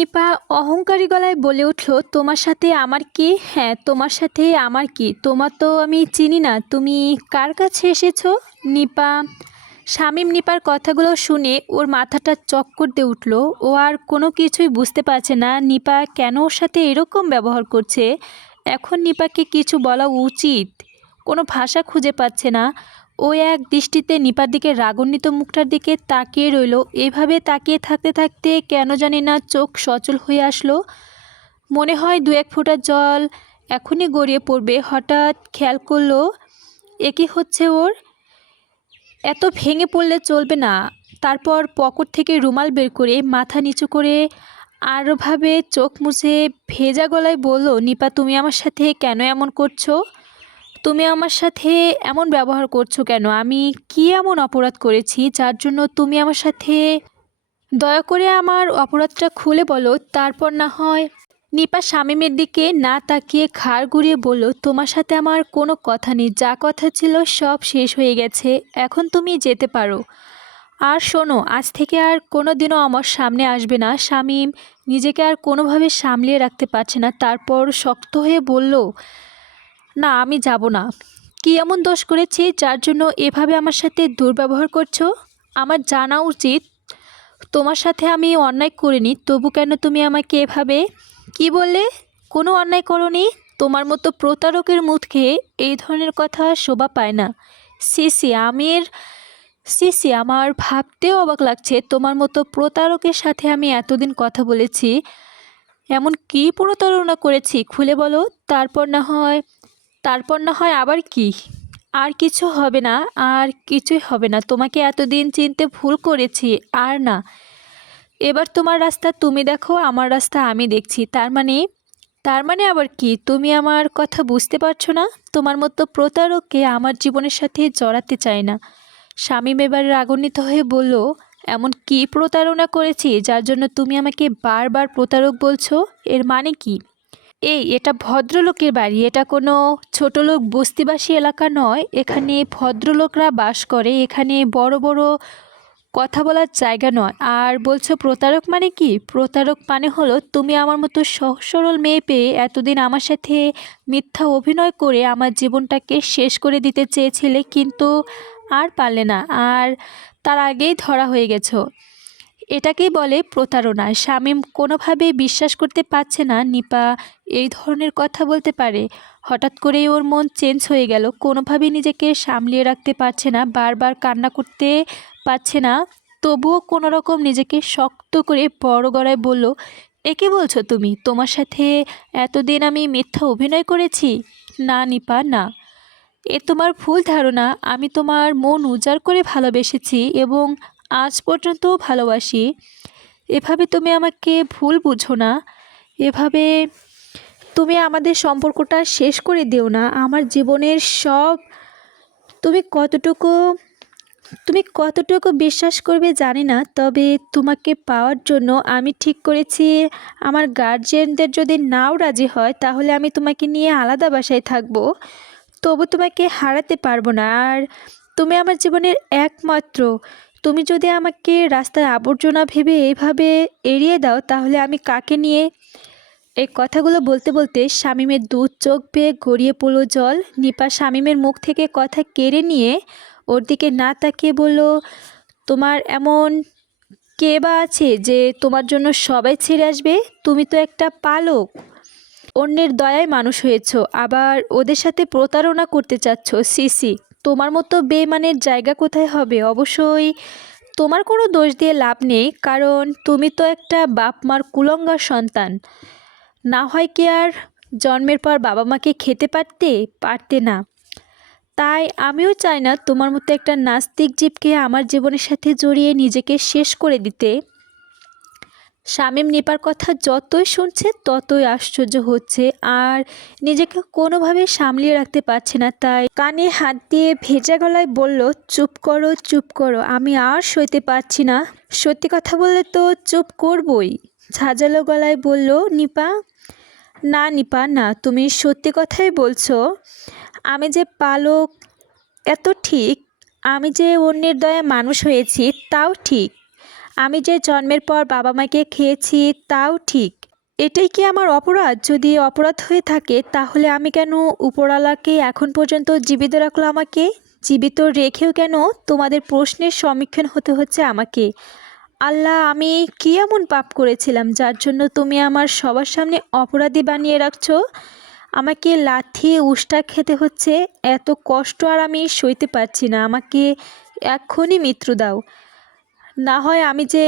নিপা অহংকারী গলায় বলে উঠল, তোমার সাথে আমার কি? হ্যাঁ, তোমার সাথে আমার কি? তোমার তো আমি চিনি না, তুমি কার কাছে এসেছো? নিপা শামীম নিপার কথাগুলো শুনে ওর মাথাটা চক্কর দিয়ে উঠল। ও আর কোনো কিছুই বুঝতে পারছে না নিপা কেন ওর সাথে এরকম ব্যবহার করছে। এখন নিপাকে কিছু বলা উচিত, কোনো ভাষা খুঁজে পাচ্ছে না। ও এক দৃষ্টিতে নিপার দিকে রাগান্বিত মুখটার দিকে তাকিয়ে রইল। এভাবে তাকিয়ে থাকতে থাকতে কেন জানি না চোখ সচল হয়ে আসলো। মনে হয় দু এক ফোঁটা জল এখনই গড়িয়ে পড়বে। হঠাৎ খেয়াল করলো এ কি হচ্ছে ওর। এত ভেঙে পড়লে চলবে না। তারপর পকেট থেকে রুমাল বের করে মাথা নিচু করে আরোভাবে চোখ মুছে ভেজা গলায় বলল, নিপা তুমি আমার সাথে কেন এমন করছো? তুমি আমার সাথে এমন ব্যবহার করছো কেন? আমি কি এমন অপরাধ করেছি যার জন্য তুমি আমার সাথে? দয়া করে আমার অপরাধটা খুলে বলো, তারপর না হয়। নিপা শামীমের দিকে না তাকিয়ে ঘাড় ঘুরিয়ে বলল, তোমার সাথে আমার কোনো কথা নেই, যা কথা ছিল সব শেষ হয়ে গেছে, এখন তুমি যেতে পারো। আর শোনো, আজ থেকে আর কোনো দিনও আমার সামনে আসবে না। শামীম নিজেকে আর কোনোভাবে সামলিয়ে রাখতে পারছে না, তারপর শক্ত হয়ে বলল, না আমি যাব না। কি এমন দোষ করেছি যার জন্য এভাবে আমার সাথে দুর্ব্যবহার করছো? আমার জানা উচিত তোমার সাথে আমি অন্যায় করিনি, তবু কেন তুমি আমাকে এভাবে? কি বললে? কোনো অন্যায় করনি? তোমার মতো প্রতারকের মুখ খেয়ে এই ধরনের কথা শোভা পায় না। সিসি আমির, সিসি আমার ভাবতেও অবাক লাগছে তোমার মতো প্রতারকের সাথে আমি এতদিন কথা বলেছি। এমন কি প্রতারণা করেছি খুলে বলো, তারপর না হয় আবার কি? আর কিছু হবে না, আর কিছুই হবে না। তোমাকে এতদিন চিনতে ভুল করেছি, আর না। এবার তোমার রাস্তা তুমি দেখো, আমার রাস্তা আমি দেখছি। তার মানে আবার কি? তুমি আমার কথা বুঝতে পারছো না? তোমার মতো প্রতারককে আমার জীবনের সাথে জড়াতে চাই না। শামীম এবার রাগান্বিত হয়ে বলল, এমন কি প্রতারণা করেছি যার জন্য তুমি আমাকে বারবার প্রতারক বলছো? এর মানে কি? এটা ভদ্রলোকের বাড়ি, এটা কোনো ছোটলোক বস্তিবাসী এলাকা নয়। এখানে ভদ্রলোকরা বাস করে, এখানে বড় বড় কথা বলার জায়গা নয়। আর বলছো প্রতারক মানে কি? প্রতারক মানে হলো তুমি আমার মতো সহজ সরল মেয়ে পেয়ে এতদিন আমার সাথে মিথ্যা অভিনয় করে আমার জীবনটাকে শেষ করে দিতে চেয়েছিলে, কিন্তু আর পারলে না, আর তার আগেই ধরা হয়ে গেছো। এটাকেই বলে প্রতারণা। শামীম কোনোভাবেই বিশ্বাস করতে পারছে না নিপা এই ধরনের কথা বলতে পারে। হঠাৎ করেই ওর মন চেঞ্জ হয়ে গেল। কোনোভাবেই নিজেকে সামলিয়ে রাখতে পারছে না, বারবার কান্না করতে পারছে না। তবুও কোনো রকম নিজেকে শক্ত করে বড় গলায় বলল, এ কী বলছো তুমি? তোমার সাথে এতদিন আমি মিথ্যা অভিনয় করেছি? না নিপা, না। এ তোমার ভুল ধারণা। আমি তোমার মন উজাড় করে ভালোবেসেছি এবং আজ পর্যন্তও ভালোবাসি। এভাবে তুমি আমাকে ভুল বুঝো না। এভাবে তুমি আমাদের সম্পর্কটা শেষ করে দিও না। আমার জীবনের সব তুমি কতটুকু তুমি কতটুকু বিশ্বাস করবে জানি না, তবে তোমাকে পাওয়ার জন্য আমি ঠিক করেছি আমার গার্জিয়ানদের যদি নাও রাজি হয় তাহলে আমি তোমাকে নিয়ে আলাদা বাসায় থাকবো। তবু তোমাকে হারাতে পারবো না। আর তুমি আমার জীবনের একমাত্র। তুমি যদি আমাকে রাস্তায় আবর্জনা ভেবে এইভাবে এড়িয়ে দাও তাহলে আমি কাকে নিয়ে? এই কথাগুলো বলতে বলতে শামীমের দু চোখ বেয়ে গড়িয়ে পড়ল জল। নিপা শামীমের মুখ থেকে কথা কেড়ে নিয়ে ওর দিকে না তাকিয়ে বলল, তোমার এমন কে বা আছে যে তোমার জন্য সবাই ছেড়ে আসবে? তুমি তো একটা পালক, অন্যের দয়ায় মানুষ হয়েছো, আবার ওদের সাথে প্রতারণা করতে চাচ্ছ। সিসি তোমার মতো বেইমানের জায়গা কোথায় হবে? অবশ্যই তোমার কোনো দোষ দিয়ে লাভ নেই, কারণ তুমি তো একটা বাপ মার কুলঙ্গার সন্তান। না হয় কি আর জন্মের পর বাবা মাকে খেতে পারতে না? তাই আমিও চাই না তোমার মতো একটা নাস্তিক জীবকে আমার জীবনের সাথে জড়িয়ে নিজেকে শেষ করে দিতে। শামীম নিপার কথা যতই শুনছে ততই আশ্চর্য হচ্ছে, আর নিজেকে কোনোভাবে সামলিয়ে রাখতে পারছে না। তাই কানে হাত দিয়ে ভেজা গলায় বলল, চুপ করো, চুপ করো, আমি আর সইতে পারছি না। সত্যি কথা বললে তো চুপ করবই, ঝাঁঝালো গলায় বলল নিপা। না নিপা, না, তুমি সত্যি কথাই বলছো। আমি যে পালক এত ঠিক, আমি যে অন্যের দয়ায় মানুষ হয়েছি তাও ঠিক। আমি যে জন্মের পর বাবা মাকে খেয়েছি তাও ঠিক। এটাই কি আমার অপরাধ? যদি অপরাধ হয়ে থাকে তাহলে আমি কেন উপরওয়ালাকে এখন পর্যন্ত জীবিত রাখলো আমাকে? জীবিত রেখেও কেন তোমাদের প্রশ্নের সম্মুখীন হতে হচ্ছে আমাকে? আল্লাহ, আমি কি এমন পাপ করেছিলাম যার জন্য তুমি আমার সবার সামনে অপরাধী বানিয়ে রাখছো? আমাকে লাথি উষ্টা খেতে হচ্ছে, এত কষ্ট আর আমি সইতে পারছি না। আমাকে এক্ষুনি মৃত্যু দাও, না হয় আমি যে